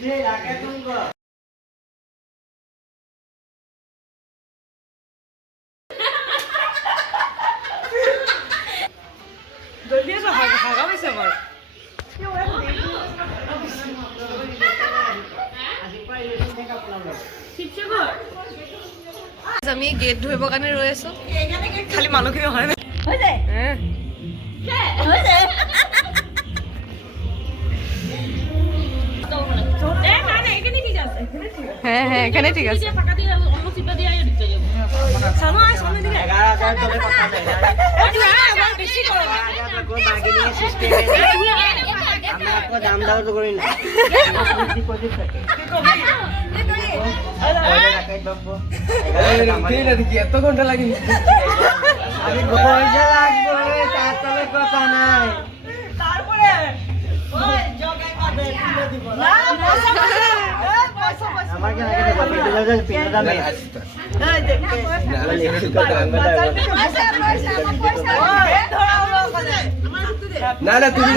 আমি গেট ধৰিবৰ কাৰণে ৰৈ আছো খালি মানুহখিনি হয় নাই হ্যাঁ হ্যাঁ এখানে ঠিক আছে দাম দাও তো করি না এত ঘন্টা লাগে পয়সা লাগবে তার তলে কথা নাই তারপরে আমাকে না না তুমি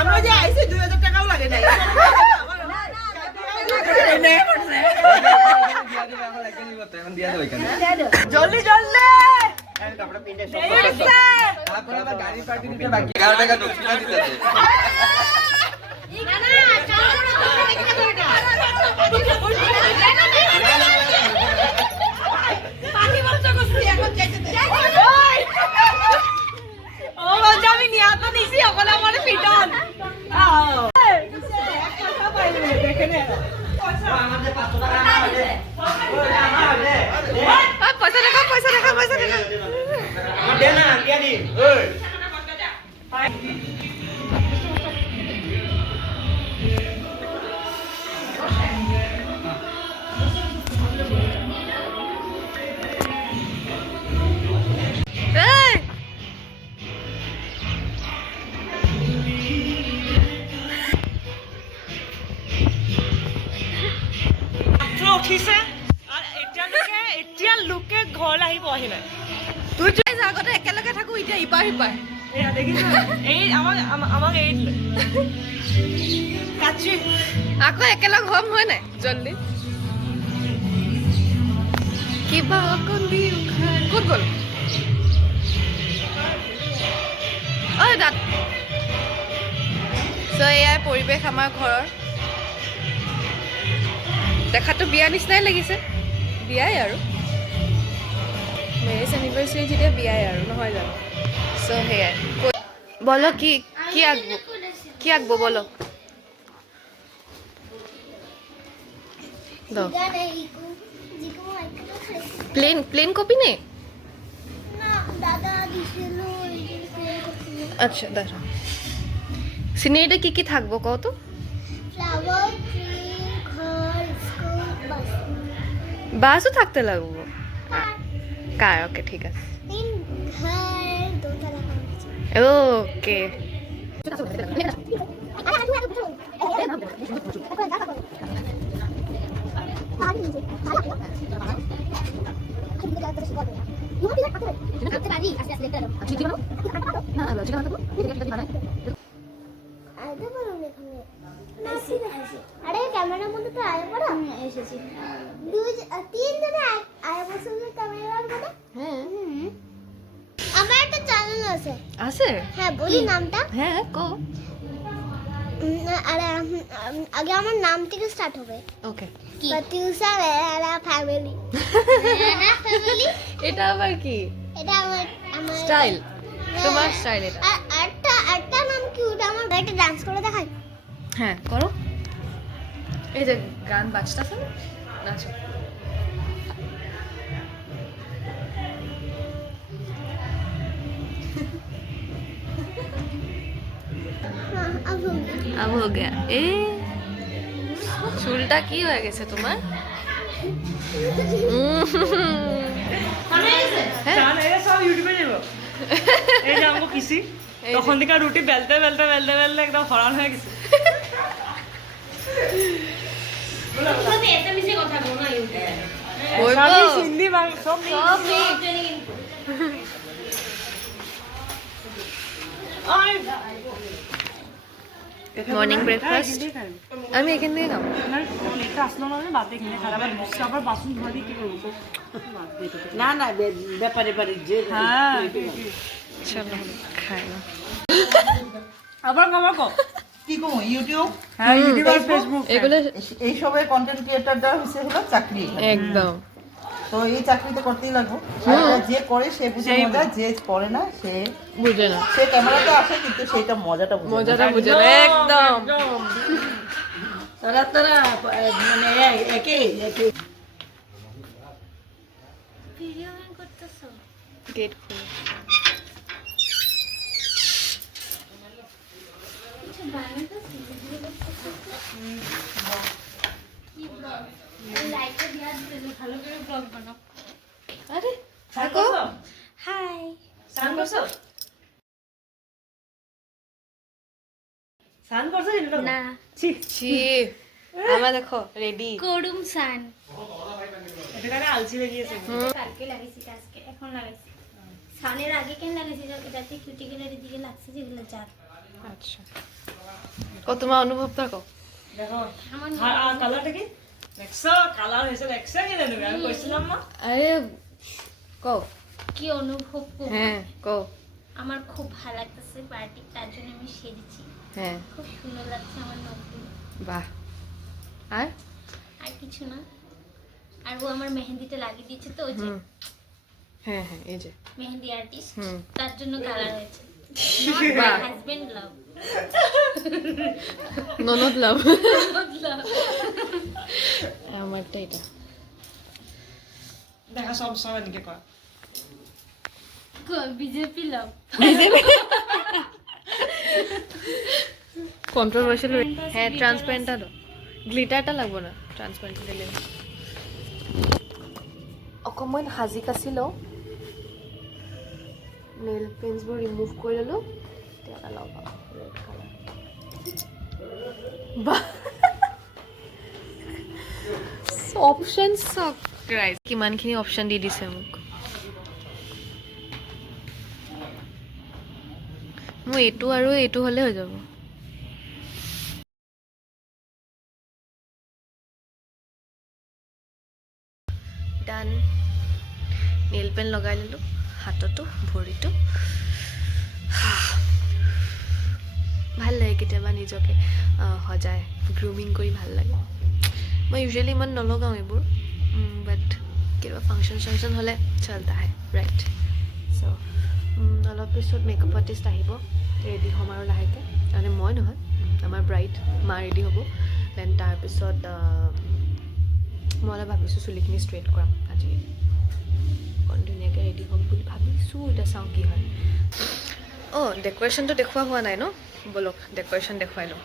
আমরা যে আইছি 2000 টাকাও লাগে নাই জলদি জলদি গাড়ি পার্টি দিতে বাকি 11 টাকা দক্ষিণা দিতে আমি নিয়া তো দিছি অকল আমার পিটন পয়সা দেখা পয়সা দেখা পয়সা দেখা দে না দিয়া দি ওই উঠিছে আর এতিয়া লোকে ঘৰ আহিব আহিলে তুই আগতে একেলগে থাকো এতিয়া ইপাৰ সিপাৰ এয়া দেখিছ এই আমাক এই দিলে কাচি আকৌ একেলগ হম হয় নাই জলদি কিবা কলি ক'ত গ'ল ঐ দাঁত চ' এয়াই পৰিৱেশ আমাৰ ঘৰৰ দেখাতো বিয়া নিচিনাই লাগিছে বিয়াই আৰু মেৰেজ এনিভাৰ্চাৰী যেতিয়া বিয়াই আৰু নহয় জানো চ' সেয়াই বলো কি আঁকবো বলো প্লেন কপি নেই আচ্ছা দাঁড়া সিনারিটা কি থাকবো কও তো বাসও থাকতে লাগবো কার ওকে ঠিক আছে ওকে আরে ক্যামেরার মধ্যে তো আয় পড়া এসেছি 2-3 জনে আয় বসে ক্যামেরার মধ্যে হ্যাঁ আমার একটা চ্যানেল আছে আছে হ্যাঁ বলি নামটা হ্যাঁ কো আরে আগে আমার নাম থেকে স্টার্ট হবে ওকে প্রতিউষা বেলা ফ্যামিলি ফ্যামিলি এটা আবার কি এটা আমার স্টাইল তোমার স্টাইল এটা একটা নাম কি ওটা আমার একটা ডান্স করে দেখাই হ্যাঁ করো এই যে গান বাজতেছে না নাচো अब हो गया ए চুলটা কি হয়ে গেছে তোমার পিছি তখন থেকে রুটি বেলতে বেলতে বেলতে বেলতে একদম হরান হয়ে গেছে বলবো সবই হিন্দি বাংলা সব সব মর্নিং ব্রেকফাস্ট আমি এখান থেকে খাবো এটা আসলো না বাদ দিয়ে কিনে খারাপ আর বুঝতে আবার বাসন ধোয়া দিয়ে কি করবো না না ব্যাপারে বাড়ি যে হ্যাঁ চলো খাই না আবার কবার কো কি কম ইউটিউব হ্যাঁ ইউটিউব আর ফেসবুক এগুলো এই সবের কন্টেন্ট ক্রিয়েটরটা হচ্ছে হলো চাকরি একদম তো এই চাকরিতে করতেই লাগবে আর যে করে সে বুঝে মজা যে করে না সে বুঝে না সে ক্যামেরাতে আসে কিন্তু সেটা মজাটা বুঝে না। মজাটা বুঝে না একদম তারা তারা মানে একই ভিডিও অন করতেছো গেট খুলে কিছু বানাতেছো ভিডিও করতেছো কি ব্লগ লাইকটা দিয়া দিলে ভালো করে ব্লগ বানাও আরে থাকো হাই সান করছো সান করছো না ছি ছি আমার দেখো রেডি করুম সান এটা কারে আলসি হয়ে গিয়েছে কালকে লাগাইছি আজকে এখন লাগাইছি সানের আগে কেন লাগাইছি যাতে কিউটিকেলের দিকে লাগছে যেগুলো যাক আচ্ছা ও তোমার অনুভব থাকো দেখো আমার আর কালারটা কি দেখছো কালার হয়েছে দেখছো কি জানো আমি কইছিলাম না আরে কও কি অনুভব করব হ্যাঁ কও আমার খুব ভালো লাগতেছে পার্টি তার জন্য আমি সেজেছি হ্যাঁ খুব সুন্দর লাগছে আমার নতুন বাহ আর আর কিছু না আর ও আমার মেহেন্দিটা লাগিয়ে দিয়েছে তো ওই যে হুম হ্যাঁ হ্যাঁ এই যে মেহেন্দি আর্টিস্ট হুম তার জন্য কালার হয়েছে বাহ। হাজবেন্ড লাভ ননদ লাভ আমারটা এটা দেখা সব সময় নিকে কর বিজেপি লাভ কন্ট্রোভার্সিয়াল হ্যাঁ ট্রান্সপারেন্টটা দাও গ্লিটারটা লাগবো না ট্রান্সপারেন্ট দিলে অকণমান সাজি কাচি লওঁ নেইল পেইণ্টছবোৰ ৰিমুভ কৰি ল'লোঁ এতিয়া এটা লগাওঁ ৰেড কালাৰ বাহ অপশ্যন চাওক গাইজ কিমানখিনি অপশ্যন দি দিছে মোক মোৰ এইটো আৰু এইটো হ'লে হৈ যাব ডান নেইল পেন লগাই ল'লোঁ হাততো ভৰিটো ভাল লাগে কেতিয়াবা নিজকে সজাই গ্ৰুমিং কৰি ভাল লাগে মই ইউজুৱেলি ইমান নলগাওঁ এইবোৰ বাট কেতিয়াবা ফাংচন চাংচন হ'লে চলতা হয় ৰাইট চ' অলপ পিছত মেকআপ আৰ্টিষ্ট আহিব ৰেডি হ'ম আৰু লাহেকৈ মানে মই নহয় আমাৰ ব্ৰাইড মা ৰেডি হ'ব দেন তাৰপিছত মই অলপ ভাবিছোঁ চুলিখিনি ষ্ট্ৰেইট কৰাম আজি অকণ ধুনীয়াকৈ ৰেডি হ'ম বুলি ভাবিছোঁ এতিয়া চাওঁ কি হয় অঁ ডেক'ৰেশ্যনটো দেখুওৱা হোৱা নাই ন ব'লক ডেক'ৰেশ্যন দেখুৱাই লওঁ